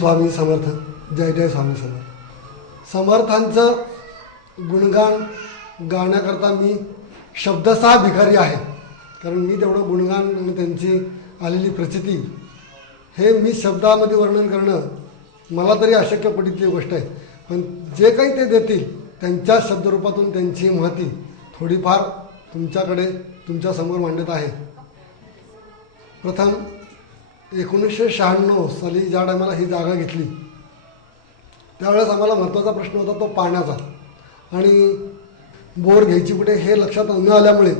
स्वामी समर्थ. जय जय स्वामी समर्थ. समर्थांचं गुणगान गाण्याकरता मी शब्दशः भिकारी आहे, कारण मी तेवढं गुणगान आणि त्यांची आलेली प्रचिती हे मी शब्दामध्ये वर्णन करणं मला तरी अशक्य पडीतली गोष्ट आहे. पण जे काही ते देतील त्यांच्या शब्दरूपातून त्यांची महती थोडीफार तुमच्याकडे तुमच्यासमोर मांडत आहे. प्रथम 1996 साली ज्या टायमाला ही जागा घेतली त्यावेळेस आम्हाला महत्त्वाचा प्रश्न होता तो पाण्याचा, आणि बोर घ्यायची कुठे हे लक्षात न आल्यामुळे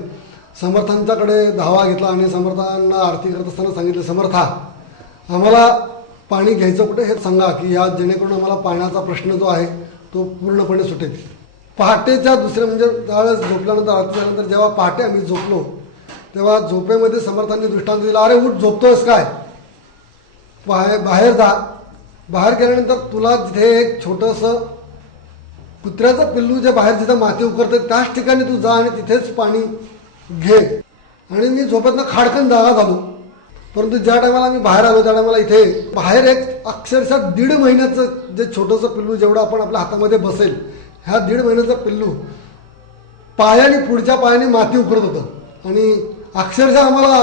समर्थांच्याकडे धावा घेतला आणि समर्थांना आरती करत असताना सांगितलं, समर्था आम्हाला पाणी घ्यायचं कुठे हे सांगा की या जेणेकरून आम्हाला पाण्याचा प्रश्न जो आहे तो पूर्णपणे सुटेल. पहाटेच्या दुसऱ्या म्हणजे त्यावेळेस झोपल्यानंतर आरती झाल्यानंतर जेव्हा पहाटे आम्ही झोपलो तेव्हा झोपेमध्ये समर्थांनी दृष्टांत दिला, अरे उठ, झोपतोयस काय, बाहेर जा. बाहेर गेल्यानंतर तुला जिथे एक छोटंसं कुत्र्याचं पिल्लू जे बाहेर जिथं माती उकरते त्याच ठिकाणी तू जा आणि तिथेच पाणी घे. आणि मी झोपेतनं खाडकन जागा झालो. परंतु ज्या टायमाला मी बाहेर आलो त्या टायमाला इथे बाहेर एक अक्षरशः 1.5 महिन्याचं जे छोटंसं पिल्लू जेवढं आपण आपल्या हातामध्ये बसेल ह्या 1.5 महिन्याचं पिल्लू पायाने पुढच्या पायाने माती उकरत होतं आणि अक्षरशः आम्हाला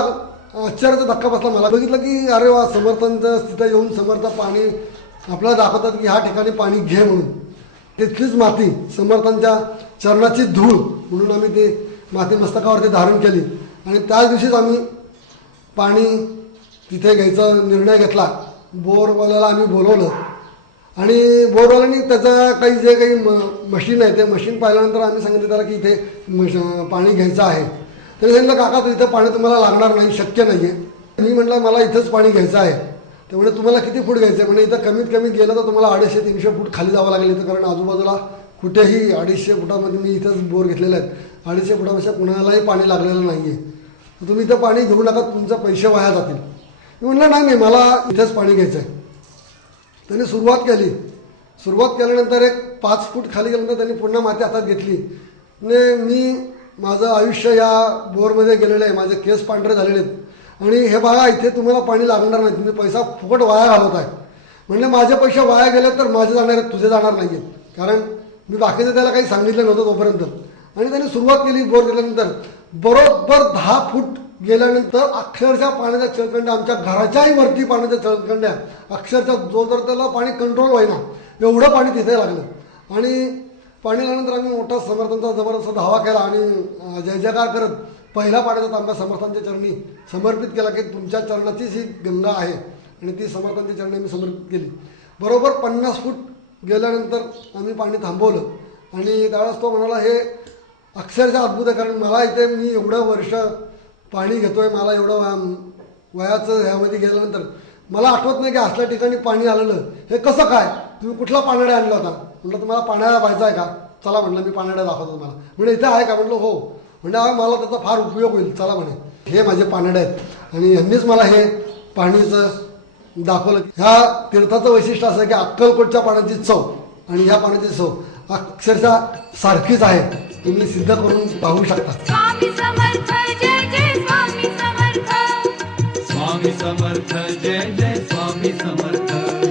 आश्चर्याचा धक्का बसला. मला बघितलं की अरे वा, समर्थांचं तिथं येऊन समर्थ पाणी आपल्याला दाखवतात की ह्या ठिकाणी पाणी घे म्हणून. तिथलीच माती समर्थांच्या चरणाची धूळ म्हणून आम्ही ते माती मस्तकावरती धारण केली आणि त्याच दिवशीच आम्ही पाणी तिथे घ्यायचा निर्णय घेतला. बोरवाल्याला आम्ही बोलवलं आणि बोरवाल्याने त्याचं काही जे काही मशीन आहे ते मशीन पाहिल्यानंतर आम्ही सांगितलं त्याला की इथे पाणी घ्यायचं आहे. तरी सांगितलं, काका तर इथं पाणी तुम्हाला लागणार नाही, शक्य नाही आहे. मी म्हटलं मला इथंच पाणी घ्यायचं आहे. त्यामुळे तुम्हाला किती फूट घ्यायचं आहे म्हणजे इथं कमीत कमी गेलं तर तुम्हाला 250-300 फूट खाली जावं लागेल इथं, कारण आजूबाजूला कुठेही 250 फुटामध्ये मी इथंच बोर घेतलेले आहेत. 250 फुटापेक्षा कुणालाही पाणी लागलेलं नाही आहे. तुम्ही इथं पाणी घेऊ नका, तुमचे पैसे वाया जातील. मी म्हटलं नाही नाही, मला इथंच पाणी घ्यायचं आहे. त्यांनी सुरुवात केली. सुरुवात केल्यानंतर एक 5 फूट खाली गेल्यानंतर त्यांनी पुन्हा माती हातात घेतली. मी माझं आयुष्य या बोरमध्ये गेलेलं आहे, माझे केस पांढरे झालेले आहेत आणि हे बघा इथे तुम्हाला पाणी लागणार नाही, तुम्ही पैसा फुकट वाया घालवत आहे. म्हणजे माझे पैसे वाया गेले तर माझे जाणार आहेत, तुझे जाणार नाही आहेत, कारण मी बाकीचं त्याला काही सांगितलं नव्हतं तोपर्यंत. आणि त्यांनी सुरुवात केली. बोर गेल्यानंतर बरोबर 10 फूट गेल्यानंतर अक्षरशः पाण्याच्या चळकंड्या, आमच्या घराच्याही वरती पाण्याच्या चळकंड्या अक्षरशः जो जर त्याला पाणी कंट्रोल व्हायना एवढं पाणी तिथे लागलं. आणि पाणी आल्यानंतर आम्ही मोठा समर्थांचा जबरदस्त धावा केला आणि जय जयकार करत पहिला पाण्याचा तांब्या समर्थांच्या चरणी समर्पित केला की तुमच्या चरणाचीच ही गंगा आहे आणि ती समर्थांच्या चरणी आम्ही समर्पित केली. बरोबर 50 फूट गेल्यानंतर आम्ही पाणी थांबवलं आणि त्यावेळेस तो म्हणाला, हे अक्षरशः अद्भुत आहे, कारण मला इथे मी एवढं वर्ष पाणी घेतोय, मला एवढं वयाचं ह्यामध्ये गेल्यानंतर मला आठवत नाही की असल्या ठिकाणी पाणी आलेलं. हे कसं काय, तुम्ही कुठला पाण्याडा आणला होता? म्हटलं तुम्हाला पाण्याला पाहायचा आहे का? चला म्हटलं मी पाण्याडा दाखवतो तुम्हाला. म्हणजे इथं आहे का? म्हटलं हो. म्हणजे मला त्याचा फार उपयोग होईल, चला म्हणे. हे माझे पाण्याडे आहेत आणि यांनीच मला हे पाणीचं दाखवलं. ह्या तीर्थाचं वैशिष्ट्य असं आहे की अक्कलकोटच्या पाण्याची चव आणि ह्या पाण्याची चव अक्षरशः सारखीच आहे. तुम्ही सिद्ध करून पाहू शकता.